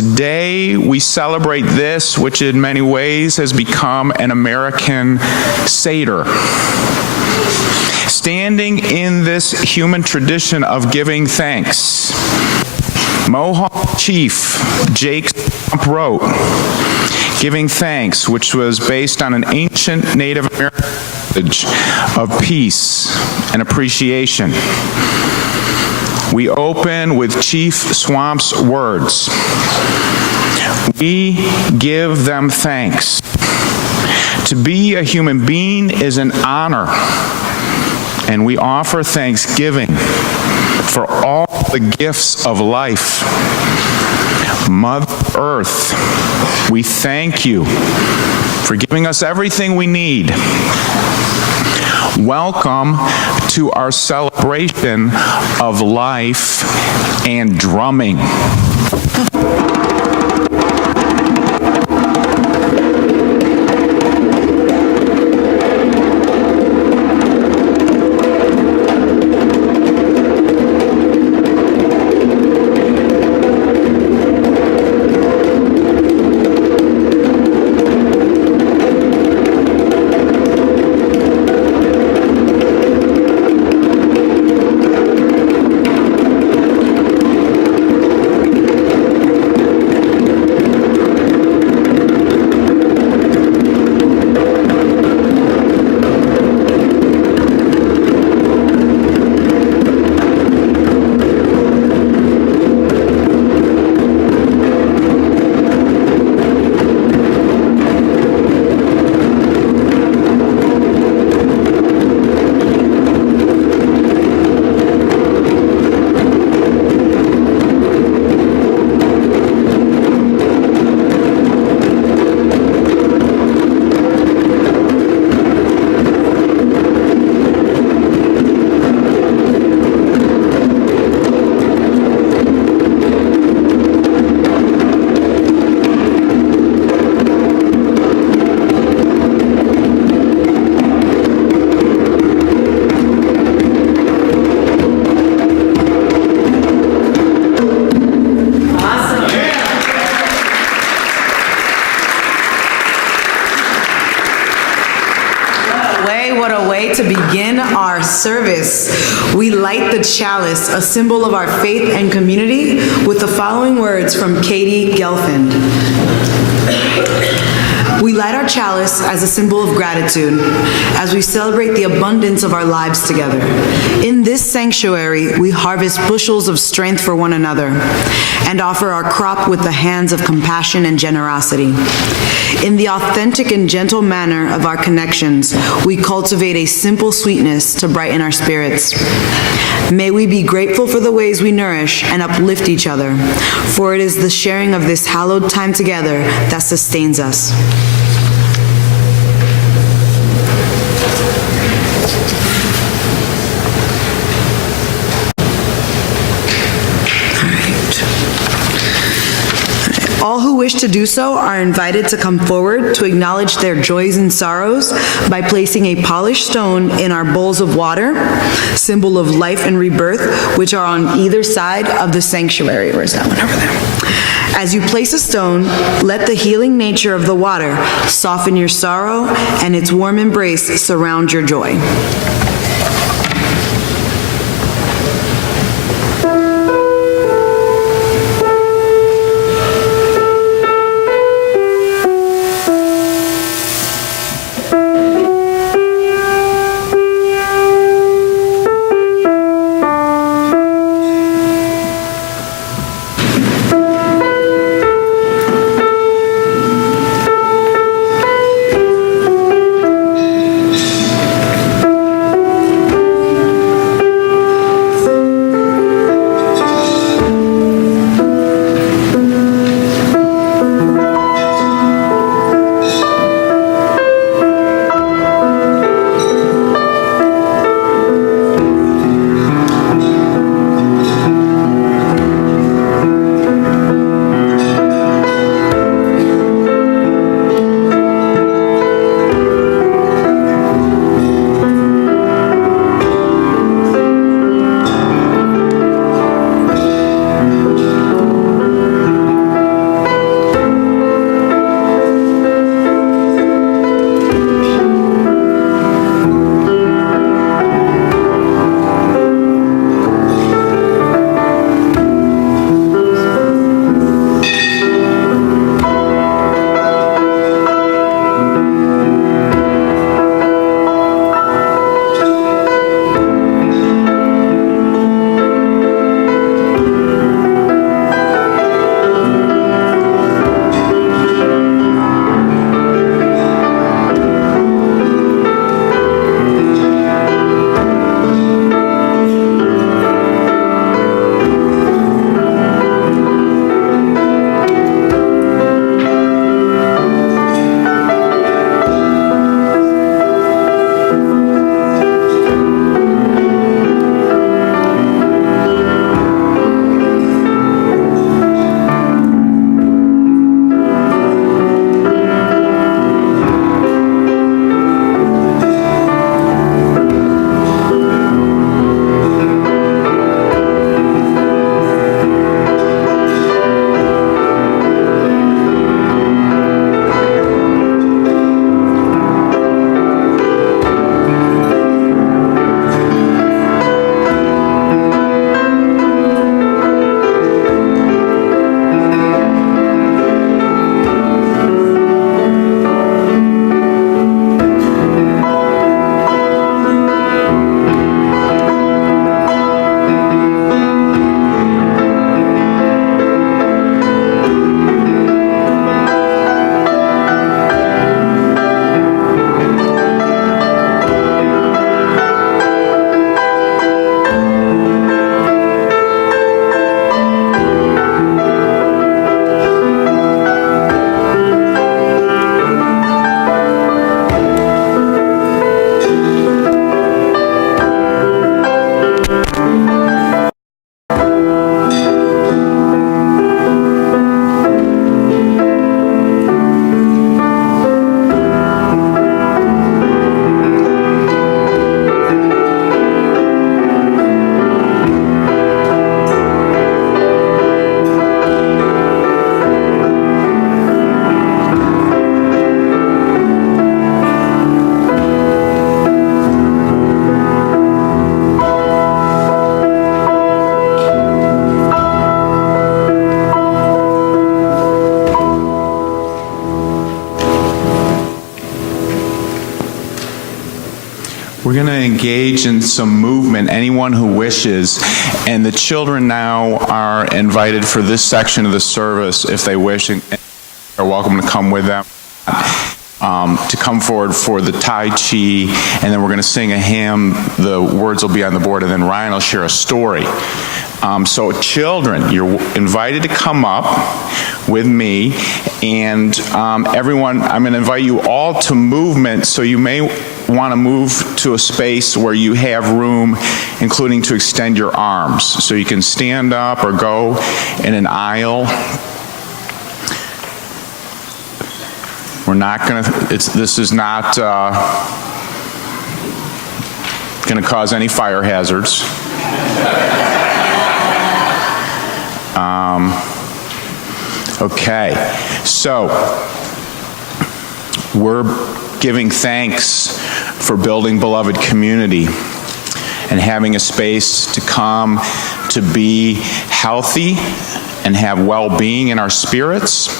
Today, we celebrate this, which in many ways has become an American Seder. Standing in this human tradition of giving thanks, Mohawk Chief Jake wrote, "Giving thanks," which was based on an ancient Native American message of peace and appreciation. We open with Chief Swamp's words. We give them thanks. To be a human being is an honor, and we offer thanksgiving for all the gifts of life. Mother Earth, we thank you for giving us everything we need. Welcome to our celebration of life and drumming. Service, we light the chalice, a symbol of our faith and community, with the following words from Katie Gelfand. We light our chalice as a symbol of gratitude as we celebrate the abundance of our lives together. In this sanctuary, we harvest bushels of strength for one another and offer our crop with the hands of compassion and generosity. In the authentic and gentle manner of our connections, we cultivate a simple sweetness to brighten our spirits. May we be grateful for the ways we nourish and uplift each other, for it is the sharing of this hallowed time together that sustains us. All who wish to do so are invited to come forward to acknowledge their joys and sorrows by placing a polished stone in our bowls of water, symbol of life and rebirth, which are on either side of the sanctuary. Where's that one over there? As you place a stone, let the healing nature of the water soften your sorrow and its warm embrace surround your joy. going to engage in some movement, anyone who wishes, and the children now are invited for this section of the service, if they wish, and are welcome to come with them, to come forward for the Tai Chi, and then we're going to sing a hymn. The words will be on the board, and then Ryan will share a story. So children, you're invited to come up with me, and everyone, I'm going to invite you all to movement, so you may want to move to a space where you have room, including to extend your arms. So you can stand up or go in an aisle. We're not going to, this is not going to cause any fire hazards. Okay, so we're giving thanks for building beloved community and having a space to come to be healthy and have well-being in our spirits,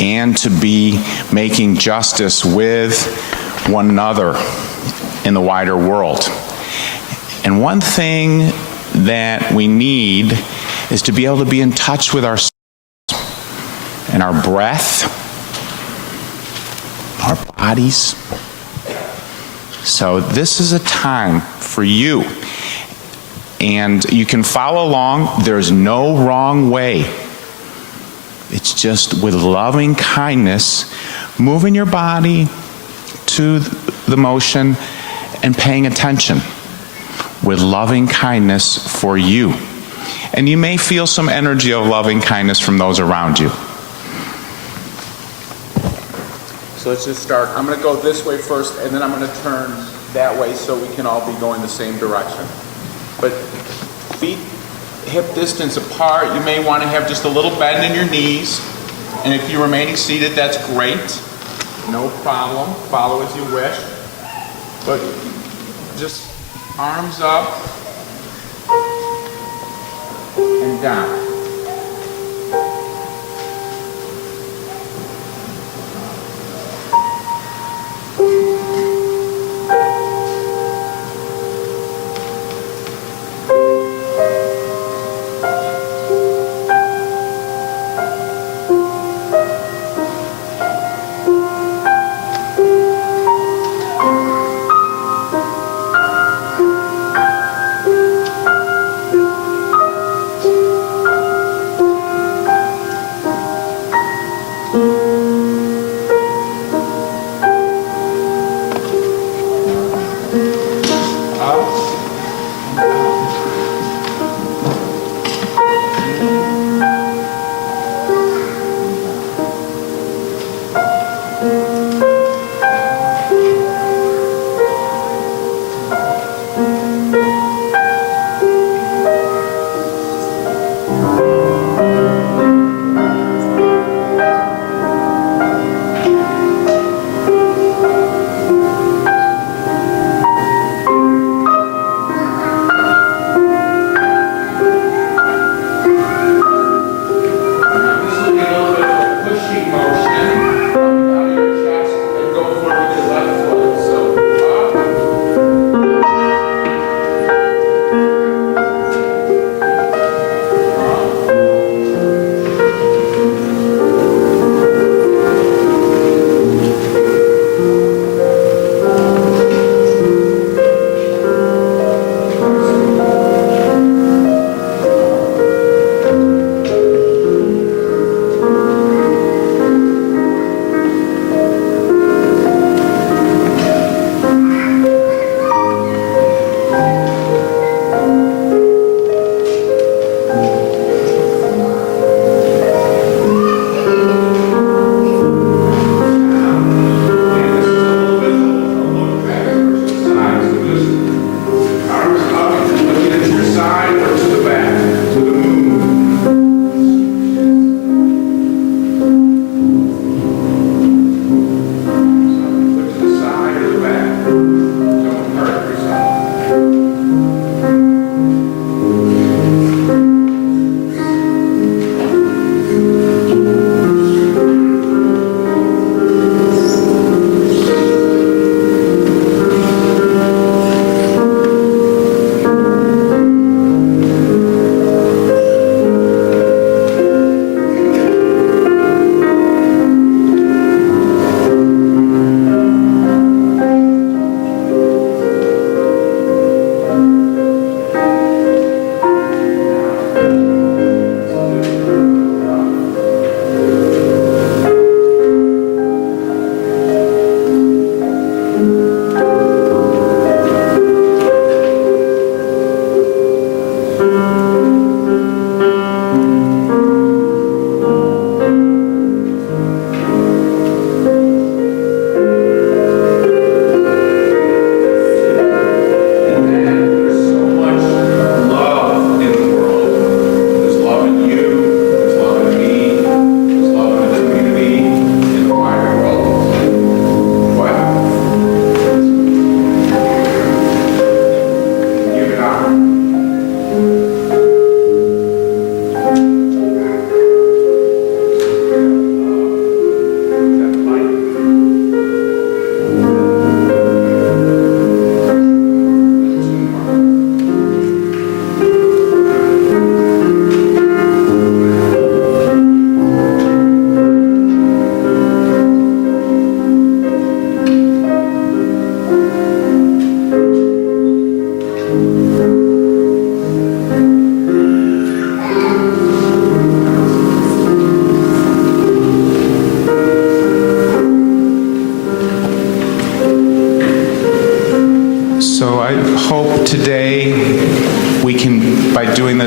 and to be making justice with one another in the wider world. And one thing that we need is to be able to be in touch with ourselves and our breath, our bodies. So this is a time for you. And you can follow along. There's no wrong way. It's just with loving kindness, moving your body to the motion and paying attention with loving kindness for you. And you may feel some energy of loving kindness from those around you. So let's just start. I'm going to go this way first, and then I'm going to turn that way so we can all be going the same direction. But feet hip distance apart. You may want to have just a little bend in your knees. And if you're remaining seated, that's great. No problem. Follow as you wish. But just arms up and down.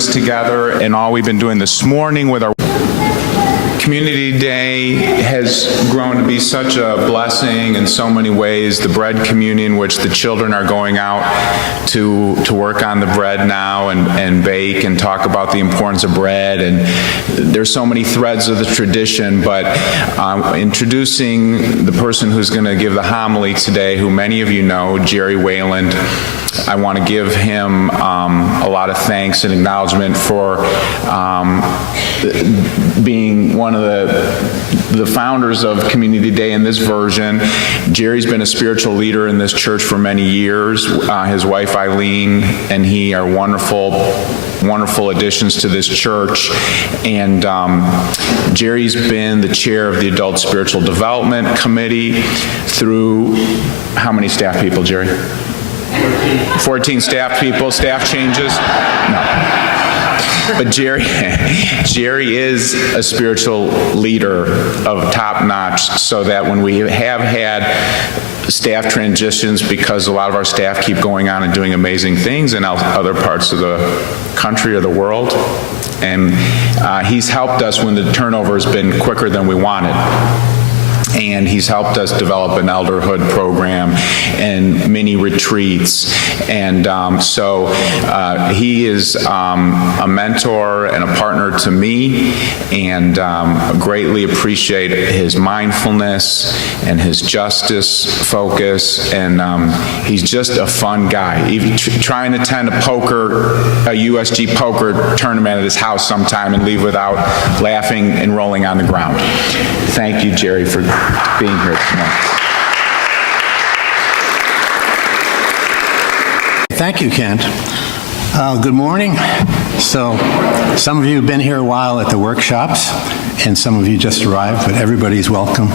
this together and all we've been doing this morning with our Community Day has grown to be such a blessing in so many ways. The bread communion, which the children are going out to work on the bread now and bake and talk about the importance of bread. And there's so many threads of the tradition, but introducing the person who's going to give the homily today, who many of you know, Gerry Whelan. I want to give him a lot of thanks and acknowledgement for being one of the founders of Community Day in this version. Gerry's been a spiritual leader in this church for many years. His wife Eileen and he are wonderful additions to this church. And Gerry's been the chair of the Adult Spiritual Development Committee through how many staff people, Gerry? 14 staff people, staff changes? No. But Gerry is a spiritual leader of top notch, so that when we have had staff transitions, because a lot of our staff keep going on and doing amazing things in other parts of the country or the world, and he's helped us when the turnover has been quicker than we wanted. And he's helped us develop an elderhood program and mini retreats. And so he is a mentor and a partner to me, and greatly appreciate his mindfulness and his justice focus. And he's just a fun guy. Even try and attend a USG poker tournament at his house sometime and leave without laughing and rolling on the ground. Thank you, Gerry, for being here tonight. Thank you, Kent. Good morning. So, some of you have been here a while at the workshops, and some of you just arrived, but everybody's welcome,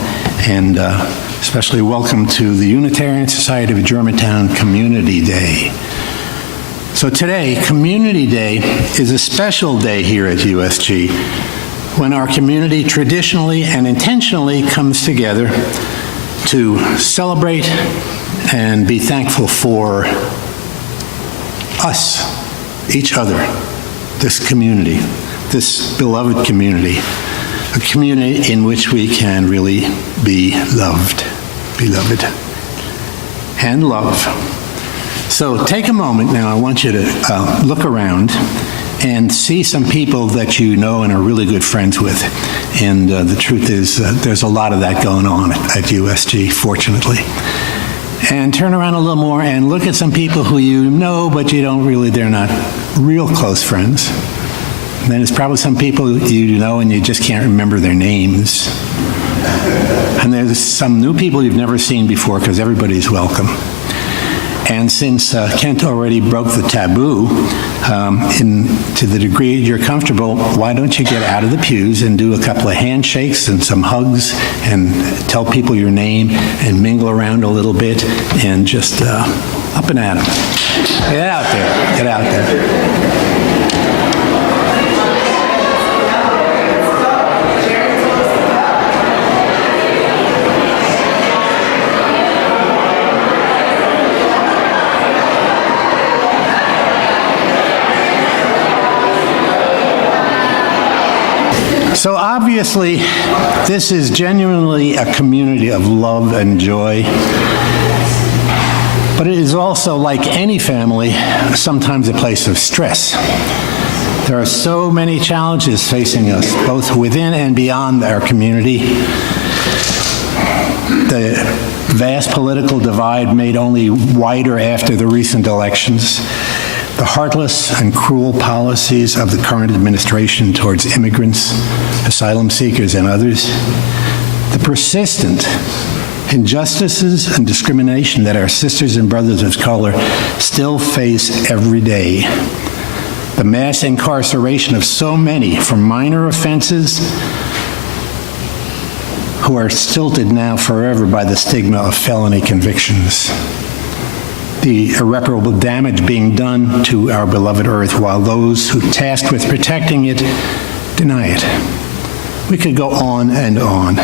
and especially welcome to the Unitarian Society of Germantown Community Day. So today, Community Day is a special day here at USG, when our community traditionally and intentionally comes together to celebrate and be thankful for us, each other, this community, this beloved community, a community in which we can really be loved, beloved, and love. So take a moment now. I want you to look around and see some people that you know and are really good friends with. And the truth is, there's a lot of that going on at USG, fortunately. And turn around a little more and look at some people who you know, but you don't really, they're not real close friends. And then there's probably some people you know and you just can't remember their names. And there's some new people you've never seen before, because everybody's welcome. And since Kent already broke the taboo, to the degree you're comfortable, why don't you get out of the pews and do a couple of handshakes and some hugs and tell people your name and mingle around a little bit and just up and at them. Get out there. Get out there. So obviously, this is genuinely a community of love and joy, but it is also, like any family, sometimes a place of stress. There are so many challenges facing us, both within and beyond our community. The vast political divide made only wider after the recent elections. The heartless and cruel policies of the current administration towards immigrants, asylum seekers, and others. The persistent injustices and discrimination that our sisters and brothers of color still face every day. The mass incarceration of so many for minor offenses who are stilted now forever by the stigma of felony convictions. The irreparable damage being done to our beloved earth, while those who tasked with protecting it deny it. We could go on and on.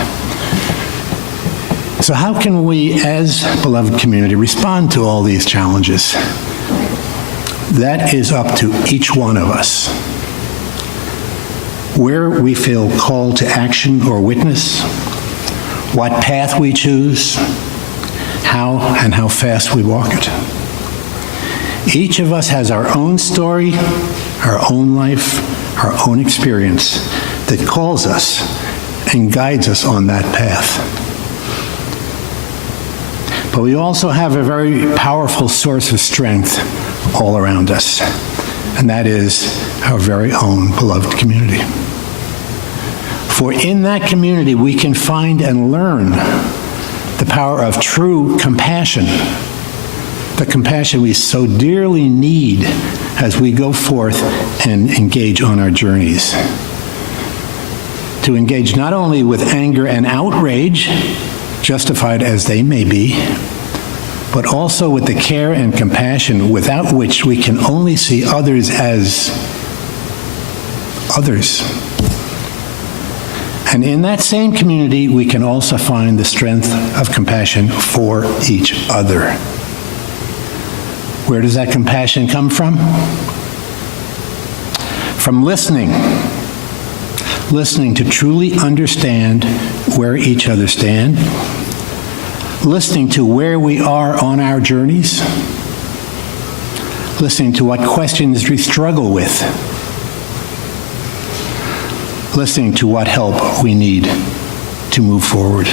So how can we, as beloved community, respond to all these challenges? That is up to each one of us. where we feel called to action or witness, what path we choose, how and how fast we walk it. Each of us has our own story, our own life, our own experience that calls us and guides us on that path. But we also have a very powerful source of strength all around us, and that is our very own beloved community. For in that community, we can find and learn the power of true compassion, the compassion we so dearly need as we go forth and engage on our journeys. To engage not only with anger and outrage, justified as they may be, but also with the care and compassion without which we can only see others as others. And in that same community, we can also find the strength of compassion for each other. Where does that compassion come from? From listening. Listening to truly understand where each other stand. Listening to where we are on our journeys. Listening to what questions we struggle with. Listening to what help we need to move forward.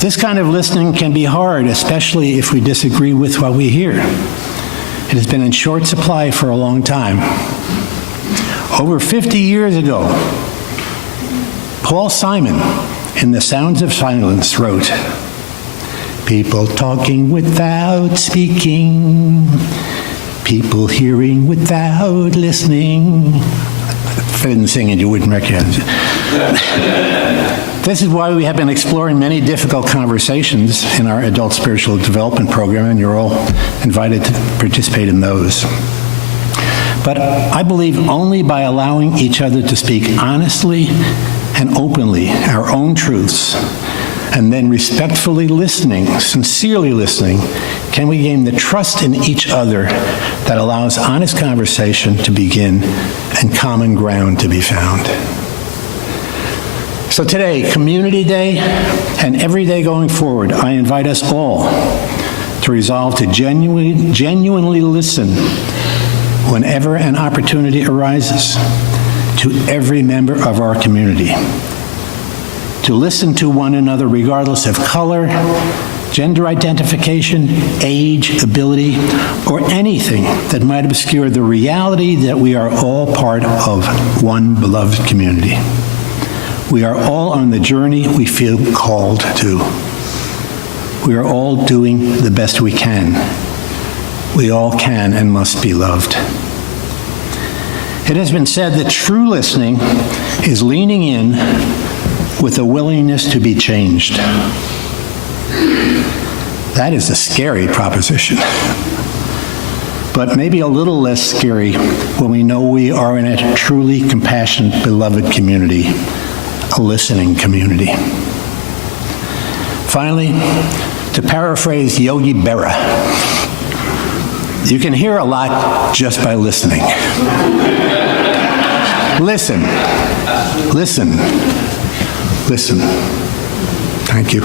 This kind of listening can be hard, especially if we disagree with what we hear. It has been in short supply for a long time. Over 50 years ago, Paul Simon, in The Sounds of Silence, wrote, "People talking without speaking, people hearing without listening." If I didn't sing it, you wouldn't recognize it. This is why we have been exploring many difficult conversations in our adult spiritual development program, and you're all invited to participate in those. But I believe only by allowing each other to speak honestly and openly our own truths, and then respectfully listening, sincerely listening, can we gain the trust in each other that allows honest conversation to begin and common ground to be found. So today, Community Day, and every day going forward, I invite us all to resolve to genuinely listen whenever an opportunity arises to every member of our community. To listen to one another regardless of color, gender identification, age, ability, or anything that might obscure the reality that we are all part of one beloved community. We are all on the journey we feel called to. We are all doing the best we can. We all can and must be loved. It has been said that true listening is leaning in with a willingness to be changed. That is a scary proposition, but maybe a little less scary when we know we are in a truly compassionate, beloved community, a listening community. Finally, to paraphrase Yogi Berra, you can hear a lot just by listening. Listen, listen, listen. Thank you.